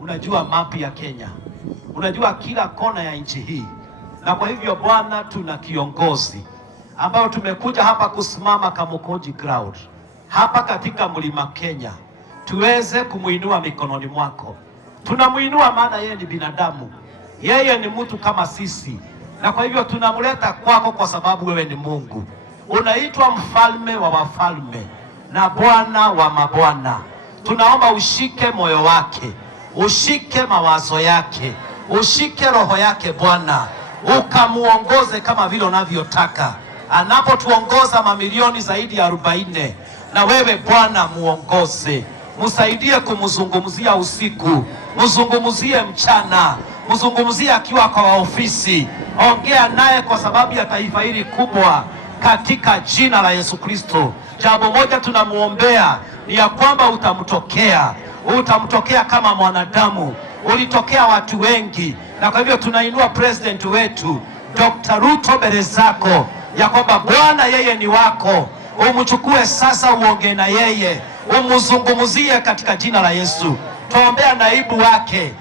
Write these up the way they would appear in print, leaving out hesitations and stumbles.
Unajua mapi ya Kenya, unajua kila kona ya nchi hii, na kwa hivyo Bwana, tuna kiongozi ambao tumekuja hapa kusimama Kamukunji Ground hapa katika mlima Kenya, tuweze kumuinua mikononi mwako. Tunamuinua maana yeye ni binadamu, yeye ni mtu kama sisi, na kwa hivyo tunamleta kwako kwa sababu wewe ni Mungu. Unaitwa mfalme wa wafalme na Bwana wa mabwana. Tunaomba ushike moyo wake, ushike mawazo yake, ushike roho yake Bwana, ukamuongoze kama vile unavyotaka. Anapotuongoza mamilioni zaidi ya 40, na wewe Bwana muongoze, msaidie kumzungumzia usiku, mzungumzie mchana, mzungumzie akiwa kwa ofisi. Ongea naye kwa sababu ya taifa hili kubwa, katika jina la Yesu Kristo. Jambo moja tunamuombea ni ya kwamba utamtokea kama mwanadamu. Ulitokea watu wengi, na kwa hivyo tunainua president wetu Dr. Ruto mbele zako, ya kwamba Bwana, yeye ni wako. Umchukue sasa, uongee na yeye, umzungumzie katika jina la Yesu. Tuombea naibu wake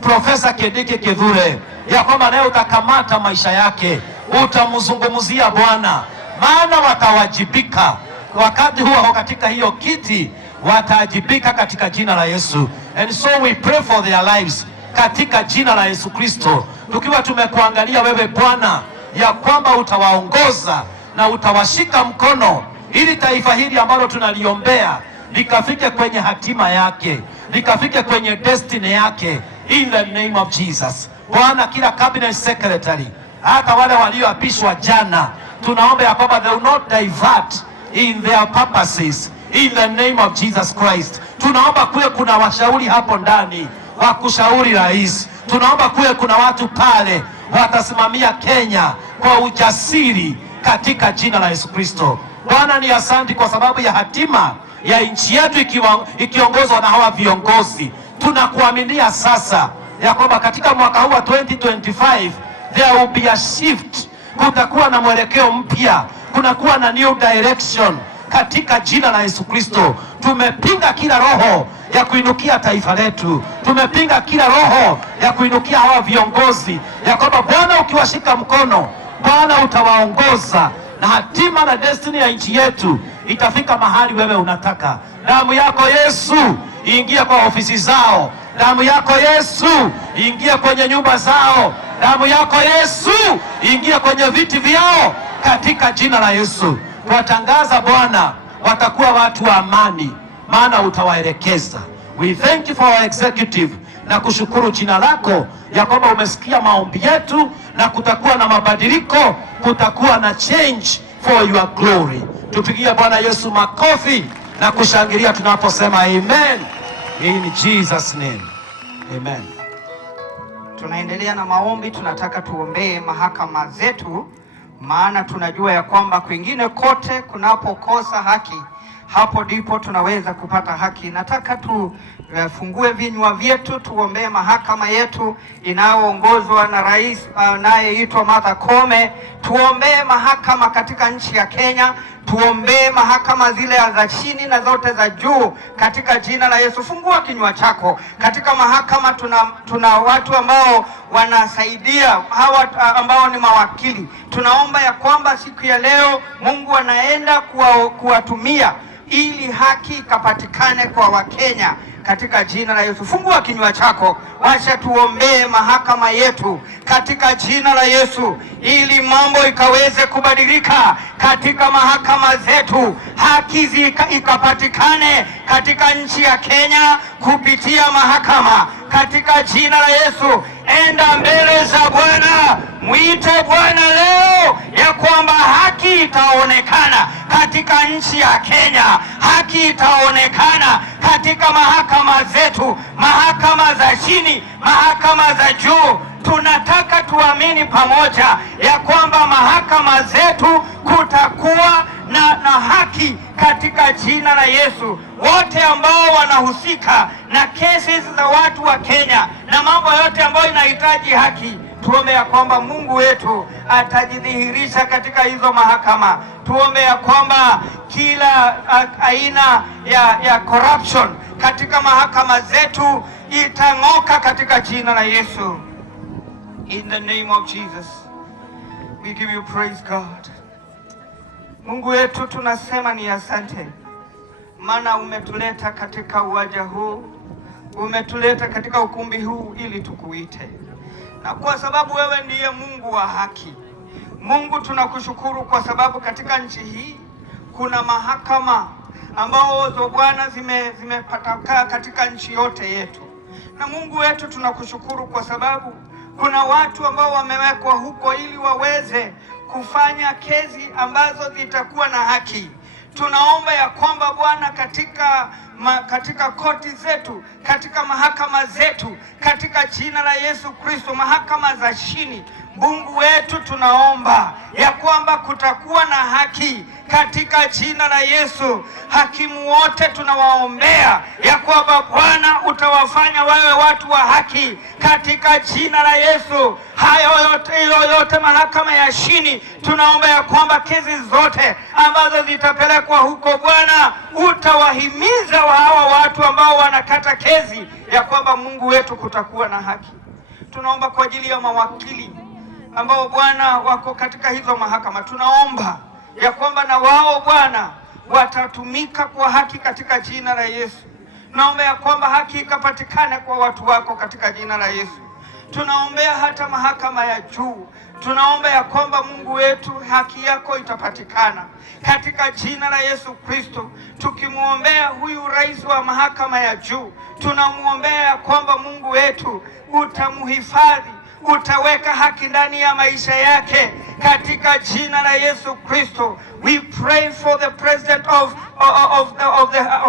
Profesa Kindiki Kithure, ya kwamba naye utakamata maisha yake, utamzungumzia Bwana, maana watawajibika wakati huo katika hiyo kiti, wataajibika katika jina la Yesu. And so we pray for their lives katika jina la Yesu Kristo, tukiwa tumekuangalia wewe Bwana, ya kwamba utawaongoza na utawashika mkono, ili taifa hili ambalo tunaliombea likafike kwenye hatima yake, likafike kwenye destiny yake, in the name of Jesus. Bwana, kila cabinet secretary, hata wale walioapishwa jana, tunaomba ya kwamba they will not divert in their purposes, in the name of Jesus Christ. Tunaomba kuwe kuna washauri hapo ndani wa kushauri rais. Tunaomba kuwe kuna watu pale watasimamia Kenya kwa ujasiri katika jina la Yesu Kristo. Bwana, ni asante kwa sababu ya hatima ya nchi yetu ikiongozwa na hawa viongozi. Tunakuaminia sasa ya kwamba katika mwaka huu wa 2025 there will be a shift. Kutakuwa na mwelekeo mpya, kunakuwa na new direction katika jina la Yesu Kristo. Tumepinga kila roho ya kuinukia taifa letu, tumepinga kila roho ya kuinukia hawa viongozi, ya kwamba Bwana, ukiwashika mkono Bwana, utawaongoza na hatima na destiny ya nchi yetu itafika mahali wewe unataka. Damu yako Yesu iingie kwa ofisi zao, damu yako Yesu iingie kwenye nyumba zao, damu yako Yesu iingie kwenye viti vyao katika jina la Yesu. Tuwatangaza Bwana, watakuwa watu wa amani, maana utawaelekeza. We thank you for our executive, na kushukuru jina lako ya kwamba umesikia maombi yetu, na kutakuwa na mabadiliko, kutakuwa na change for your glory. Tupigie Bwana Yesu makofi na kushangilia tunaposema amen, in Jesus name, amen. Tunaendelea na maombi. Tunataka tuombee mahakama zetu, maana tunajua ya kwamba kwingine kote kunapokosa haki, hapo ndipo tunaweza kupata haki. Nataka Fungue vinywa vyetu, tuombee mahakama yetu inayoongozwa na rais anayeitwa Martha Koome. Tuombee mahakama katika nchi ya Kenya, tuombee mahakama zile za chini na zote za juu katika jina la Yesu. Fungua kinywa chako. Katika mahakama tuna watu ambao wanasaidia, hawa ambao ni mawakili. Tunaomba ya kwamba siku ya leo Mungu anaenda kuwatumia ili haki ikapatikane kwa Wakenya katika jina la Yesu. Fungua kinywa chako, wacha tuombee mahakama yetu katika jina la Yesu, ili mambo ikaweze kubadilika katika mahakama zetu, haki ikapatikane katika nchi ya Kenya kupitia mahakama katika jina la Yesu. Enda mbele za Bwana, mwite Bwana leo ya kwamba haki itaonekana katika nchi ya Kenya, haki itaonekana katika mahakama zetu, mahakama za chini, mahakama za juu. Tunataka tuamini pamoja ya kwamba mahakama zetu kutakuwa na haki katika jina la Yesu. Wote ambao wanahusika na kesi za watu wa Kenya na mambo yote ambayo inahitaji haki, tuombe ya kwamba Mungu wetu atajidhihirisha katika hizo mahakama. Tuombe ya kwamba kila aina ya corruption katika mahakama zetu itang'oka katika jina la Yesu. In the name of Jesus, we give you praise, God. Mungu wetu, tunasema ni asante, maana umetuleta katika uwanja huu, umetuleta katika ukumbi huu ili tukuite, na kwa sababu wewe ndiye Mungu wa haki. Mungu, tunakushukuru kwa sababu katika nchi hii kuna mahakama ambao Bwana zimepatakaa katika nchi yote yetu. Na Mungu wetu, tunakushukuru kwa sababu kuna watu ambao wamewekwa huko ili waweze kufanya kesi ambazo zitakuwa na haki. Tunaomba ya kwamba Bwana katika koti zetu, katika mahakama zetu, katika jina la Yesu Kristo, mahakama za chini, Mungu wetu, tunaomba ya kwamba kutakuwa na haki katika jina la Yesu. Hakimu wote tunawaombea ya kwamba Bwana utawafanya wawe watu wa haki katika jina la Yesu. Hayo yote mahakama ya chini, tunaomba ya kwamba kesi zote ambazo zitapelekwa huko, Bwana utawahimiza hawa watu ambao wanakata kesi ya kwamba Mungu wetu kutakuwa na haki. Tunaomba kwa ajili ya mawakili ambao Bwana wako katika hizo mahakama. Tunaomba ya kwamba na wao Bwana watatumika kwa haki katika jina la Yesu. Naomba ya kwamba haki ikapatikane kwa watu wako katika jina la Yesu. Tunaombea hata mahakama ya juu. Tunaomba ya kwamba Mungu wetu haki yako itapatikana katika jina la Yesu Kristo. Tukimuombea huyu rais wa mahakama ya juu, tunamuombea ya kwamba Mungu wetu utamuhifadhi, utaweka haki ndani ya maisha yake katika jina la Yesu Kristo. We pray for the president of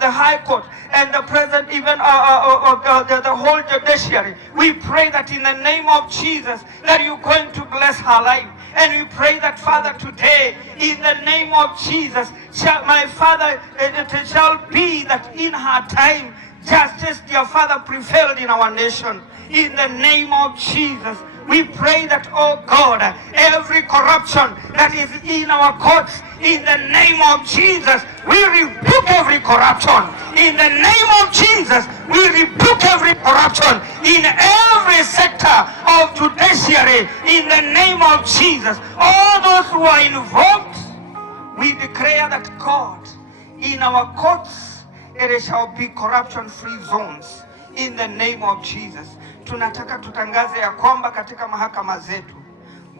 the High Court and the president even of the whole judiciary. We pray that in the name of Jesus that you're going to bless her life. And we pray that, Father, today, in the name of Jesus, my Father, it shall be that in her time, justice, dear Father, prevailed in our nation. In the name of Jesus, we pray that, oh God, every corruption that is in our courts, in the name of Jesus, we rebuke every corruption. In the name of Jesus, we rebuke every corruption in every sector of judiciary. In the name of Jesus, all those who are involved, we declare that, God, in our courts, it shall be corruption-free zones. In the name of Jesus. Tunataka tutangaze ya kwamba katika mahakama zetu,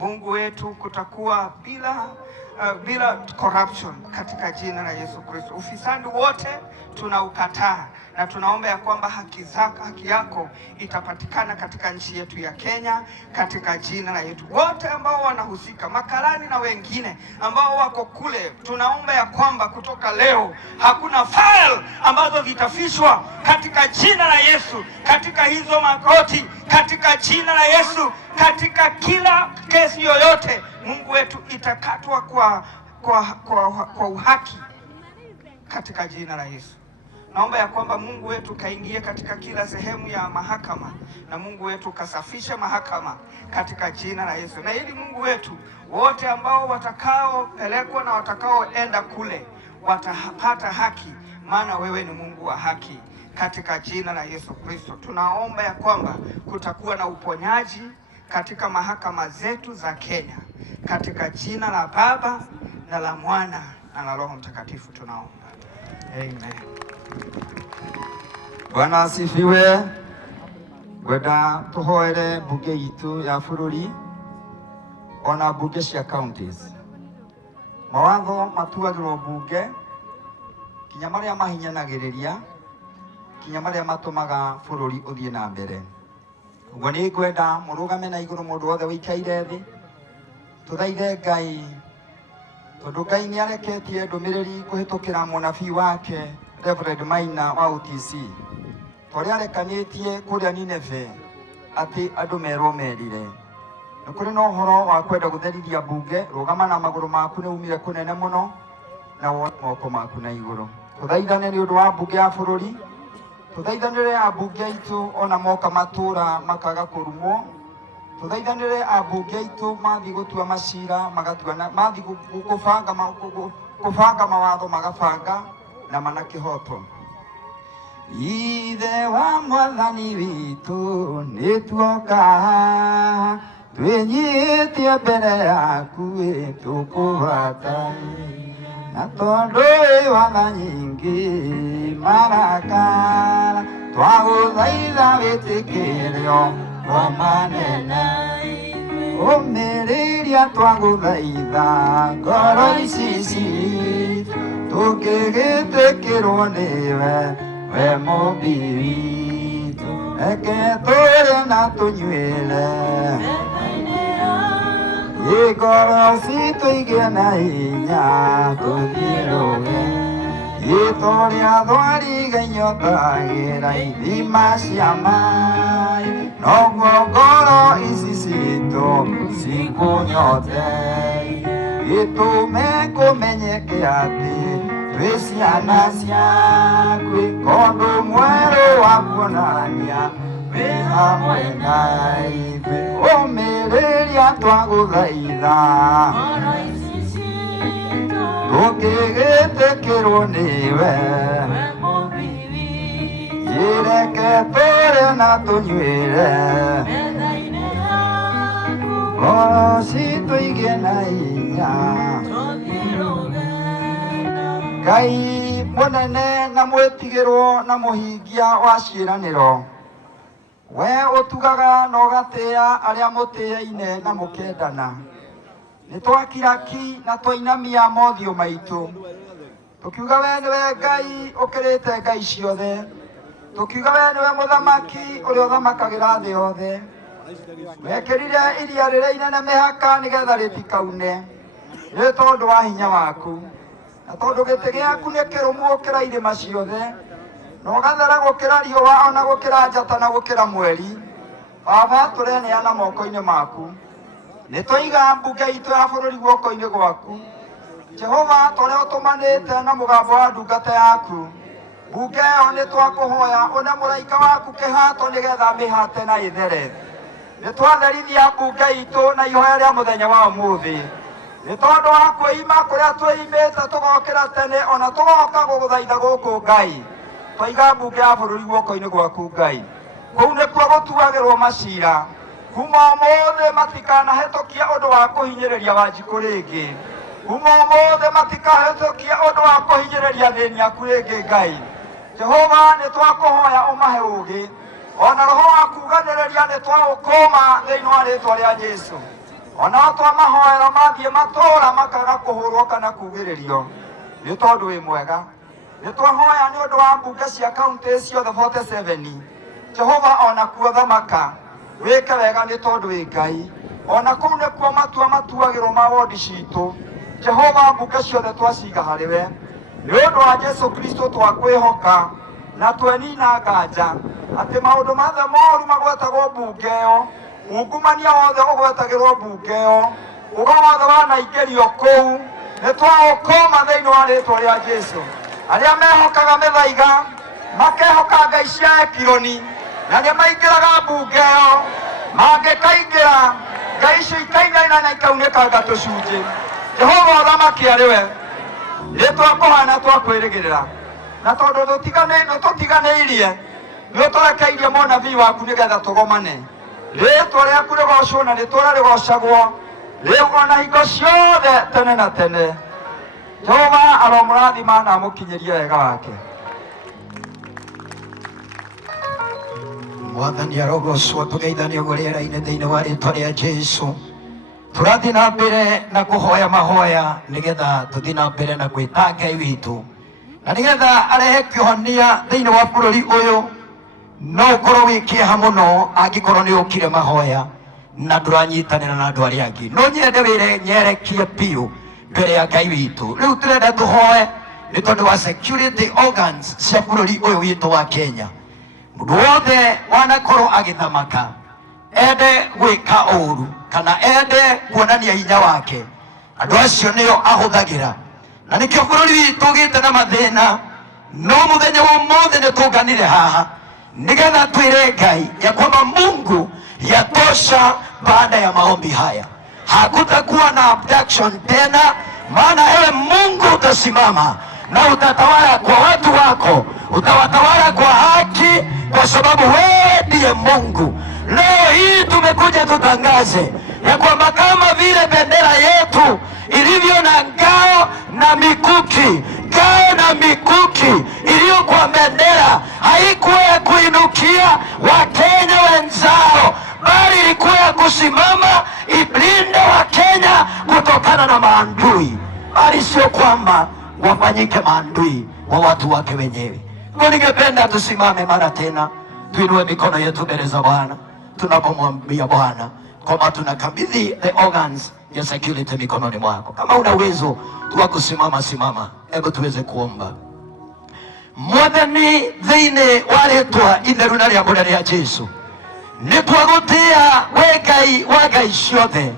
Mungu wetu, kutakuwa bila corruption katika jina la Yesu Kristo. Ufisadi wote tunaukataa na tunaomba ya kwamba haki yako itapatikana katika nchi yetu ya Kenya katika jina la Yesu. Wote ambao wanahusika, makarani na wengine ambao wako kule, tunaomba ya kwamba kutoka leo hakuna file ambazo zitafishwa katika jina la Yesu, katika hizo makoti, katika jina la Yesu, katika kila kesi yoyote, Mungu wetu, itakatwa kwa uhaki katika jina la Yesu. Naomba ya kwamba Mungu wetu kaingie katika kila sehemu ya mahakama, na Mungu wetu kasafishe mahakama katika jina la Yesu. Na ili Mungu wetu wote ambao watakaopelekwa na watakaoenda kule watapata haki, maana wewe ni Mungu wa haki, katika jina la Yesu Kristo. Tunaomba ya kwamba kutakuwa na uponyaji katika mahakama zetu za Kenya, katika jina la Baba na la Mwana na la Roho Mtakatifu tunaomba. Amen. Bwana asifiwe. Gwenda tuhoere mbunge itu ya bururi ona mbunge cia counties. Mawatho matuagirwo mbunge kinya maria mahinyanagiriria, kinya maria matumaga bururi uthie na mbere. Uguo ni ngwenda murugame na iguru mundu wothe wikaire thi tuthaithe Ngai, tondu Ngai ni areketie ndumiriri kuhitukira munabii wake Reverend Maina wa OTC twaria arekanitie kuria Nineve ati andu merwo merire. Ni kuri no horo wa kwenda gutherithia mbunge, rugama na maguru maku ni umire kunene muno na wone moko maku na iguru. Tuthaithane ni undu wa mbunge ya bururi, tuthaithanire ambunge itu ona moka matura makaga kurumwo, tuthaithanire ambunge itu mathi gutua macira magatuana, mathi kubanga mawatho magabanga na mana kihoto. Ithe wa Mwathani witu nituoka twinyitie mbere yaku tukubata, na tondu watha nyingi marakara twaguthaitha witikirio wa manene umiriria twaguthaitha ngoro ici citu tukigitikirwo niwe we mumbi witu, reke turie na tunywire ngoro citu igie na hinya tuthiruge, itoria thwariga inyotagira ithima cia mai, noguo ngoro ici citu cikunyote, gitume kumenyeke ati twi ciana ciaku, kondu mweru wa kuonania wi hamwe na ithuĩ, umĩrĩria twagũthaitha tũkĩgĩtĩkĩrwo nĩwe, ireke tũrĩe na tũnyuĩre ngoro citũ igĩe na hinya. Ngai munene na mwitigirwo na muhingia wa ciiraniro, we utugaga na ugatia aria mutiaine na mukendana, nitwakiraki na twainamia mothio maitu tukiuga we niwe Ngai ukirite ngai ciothe, tukiuga we niwe muthamaki uria uthamakagira thi yothe, wekirire iria riria inene mihaka nigetha ritikaune ni tondu wa hinya waku, na tondu giti giaku ni kirumu gukira irima ciothe, na ugathera gukira riua ona gukira njata na gukira mweri. Baba, tureneana moko-ini maku, nitwiga mbunge itu ya bururi guoko-ini gwaku. Jehova, turia utumanite na mugambo wa ndungata yaku, mbunge iyo nitwakuhoya une muraika waku kihato nigetha mihate na ithere. Nitwatherithia mbunge itu na ihoya ria muthenya wa umuthi, ni tondu wa kwima kuria twimite tugokira tene ona tugoka guguthaitha guku Ngai. Twaiga mbunge ya bururi guoko-ini gwaku Ngai, kuu nikuo gutuagirwo macira, kuma umuthi matikanahetũkia undu wa kuhinyĩrĩria Wanjikũ ringi, kuma umuthi matikahetũkia undu wa kuhinyĩrĩria thĩni aku ringi Ngai. Jehova, nitwakuhoya umahe ugi ona roho wa kuganĩrĩria nitwaũkũma thĩinĩ wa rĩtwa rĩa Jesu, ona twamahoera mathie matura makaga kuhurwo kana kugĩrĩrio, ni tondu wi mwega. Nitwahoya ni undu wa mbunge cia county ciothe 47, Jehova, ona kuo thamaka wike wega ni tondu wi Ngai, ona kuu nikuo matua matuagirwo ma wodi citu. Jehova, mbunge ciothe twaciga hariwe, ni undu wa Jesu Kristo twakwihoka na twenina nganja ati maundu mathe moru magwetagwo mbunge iyo, ungumania wothe ugwetagirwo mbunge iyo, uga wothe wanaingĩrio kuu nitwaũkũma thĩinĩ wa rĩtwa rĩa Jesu. Aria mehokaga mĩthaiga makehoka ngai cia ekironi na nĩ maingĩraga mbunge ĩyo mangĩkaingĩra ngai icio ikainaina na ikaunĩkanga tũcunjĩ. Jehova ũthamaki arĩ we nĩ twakũhana twakwĩrĩgĩrĩra na tondũ tũtiganĩirie nĩ ũtũrekeirie mũnabii waku nĩgetha tũgomane. Rĩĩtwa rĩaku rĩgocwo na rĩtũũra rĩgocagwo rĩu ona hingo ciothe tene na tene. Jehova aromũrathima na amũkinyĩrie wega wake. Mwathani arogocwo tũgeithanie ũguo rĩera-inĩ thĩinĩ wa rĩĩtwa rĩa Jesũ. Tũrathiĩ na mbere na kũhoya mahoya nĩgetha tũthiĩ na mbere na gwĩta Ngai witũ na nĩgetha arehe kĩhonia thĩinĩ wa bũrũri ũyũ. No ũkorwo wĩ kĩeha mũno angĩkorwo nĩ ũkire mahoya na ndũranyitanĩra na andũ arĩa angĩ. No nyende nyerekie biũ mbere ya Ngai witũ. Rĩu tũrenda tũhoe nĩ tondũ wa security organs cia bũrũri ũyũ witũ wa Kenya. Mũndũ wothe wanakorwo agĩthamaka ende gwĩka ũũru kana ende kuonania hinya wake, andũ acio nĩo ahũthagĩra, na nĩkĩo bũrũri witũ ũgĩte na mathĩna. No mũthenya wa ũmũthĩ nĩ tũnganire haha nĩgetha twĩre Ngai ya kwamba Mungu yatosha. Baada ya maombi haya hakutakuwa na abduction tena, maana ewe Mungu utasimama na utatawala kwa watu wako, utawatawala kwa haki, kwa sababu wewe ndiye Mungu. Leo hii tumekuja tutangaze ya kwamba kama vile bendera yetu ilivyo na ngao na mikuki, ngao na mikuki iliyo kwa bendera haikuwa ya kuinukia Wakenya wenzao, bali ilikuwa ya kusimama ilinde Wakenya kutokana na maadui, bali sio kwamba wafanyike maadui wa watu wake wenyewe. Kwa ningependa tusimame mara tena, tuinue mikono yetu mbele za Bwana tunapomwambia Bwana kwamba tunakabidhi the organs ya security mikononi mwako. Kama una uwezo wa kusimama, simama, hebu tuweze kuomba. Mwathani thĩinĩ wa rĩĩtwa itheru na rĩamũre rĩa Jesũ, nĩ twagũtĩĩa we Ngai wa ngai ciothe,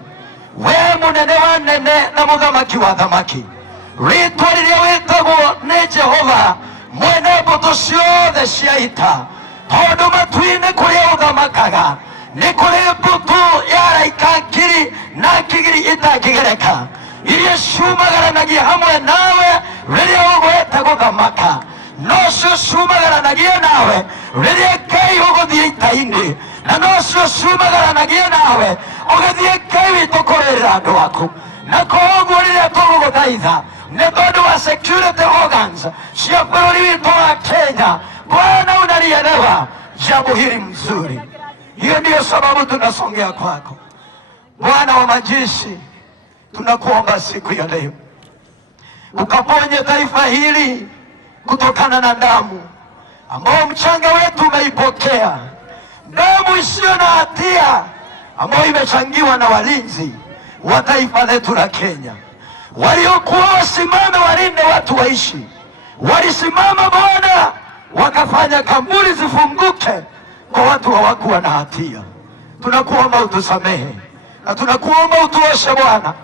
we mũnene wa nene na mũthamaki wa thamaki. Rĩĩtwa rĩrĩa wĩtagwo nĩ Jehova mwene mbũtũ ciothe cia ita, tondũ matu-inĩ kũrĩa ũthamakaga nĩ kũrĩ mbũtũ ya araika ngiri na ngigiri itangĩgereka, iria ciumagaranagia hamwe nawe rĩrĩa ũgwete gũthamaka. No cio ciumagaranagia nawe rĩrĩa Ngai ũgũthiĩ ita-inĩ, na no cio ciumagaranagia nawe ũgĩthiĩ Ngai witũ kũrĩrĩra andũ aku. Na koguo rĩrĩa tũgũgũthaitha nĩ tondũ wa security organs cia bũrũri witũ wa Kenya, Bwana unalielewa jambo hili mzuri. Hiyo ndiyo sababu tunasongea kwako Bwana wa majeshi. Tunakuomba siku ya leo ukaponye taifa hili kutokana na damu ambao mchanga wetu umeipokea, damu isiyo na hatia ambayo imechangiwa na walinzi wa taifa letu la Kenya, waliokuwa wasimame walinde watu waishi. Walisimama Bwana, wakafanya kaburi zifunguke kwa watu hawakuwa na hatia. Tunakuomba utusamehe na tunakuomba utuoshe Bwana,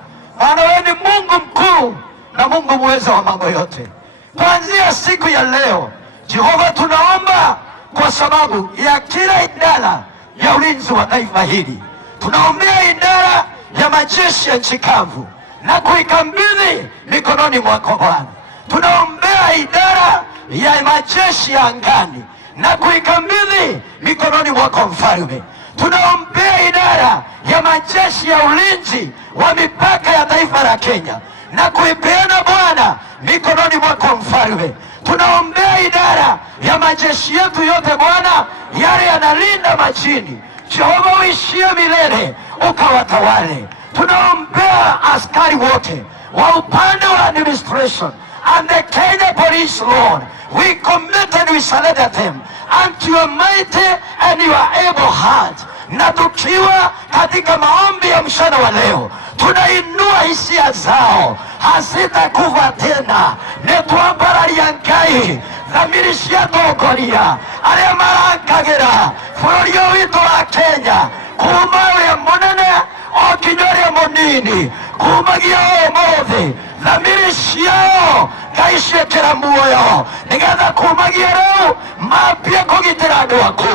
maana wewe ni Mungu mkuu na Mungu muweza wa mambo yote. Kuanzia siku ya leo Jehova, tunaomba kwa sababu ya kila idara ya ulinzi wa taifa hili, tunaombea idara ya majeshi ya nchi kavu na kuikabidhi mikononi mwako Bwana. Tunaombea idara ya majeshi ya angani na kuikabidhi mikononi mwako Mfalme. Tunaombea idara ya majeshi ya ulinzi wa mipaka ya taifa la Kenya na kuipeana Bwana mikononi mwako Mfalme. Tunaombea idara ya majeshi yetu yote Bwana, yale yanalinda majini, Jehova uishie milele ukawatawale. Tunaombea askari wote wa upande wa administration and the Kenya Police, Lord, we commit and we surrender them unto your mighty and your able hand. Na tukiwa katika maombi ya mchana wa leo, tunainua hisia zao, hazitakufa tena. Nĩtwambararia Ngai thamiri cia tongoria arĩa marangagĩra bũrũri ũyũ witũ wa Kenya, kuma ũrĩa mũnene o nginya ũrĩa mũnini, kumagia ũmũthĩ thamiri ciao Ngai ciĩkĩra muoyo nĩgetha kumagia rĩu mambie kũgitĩra andũ aku.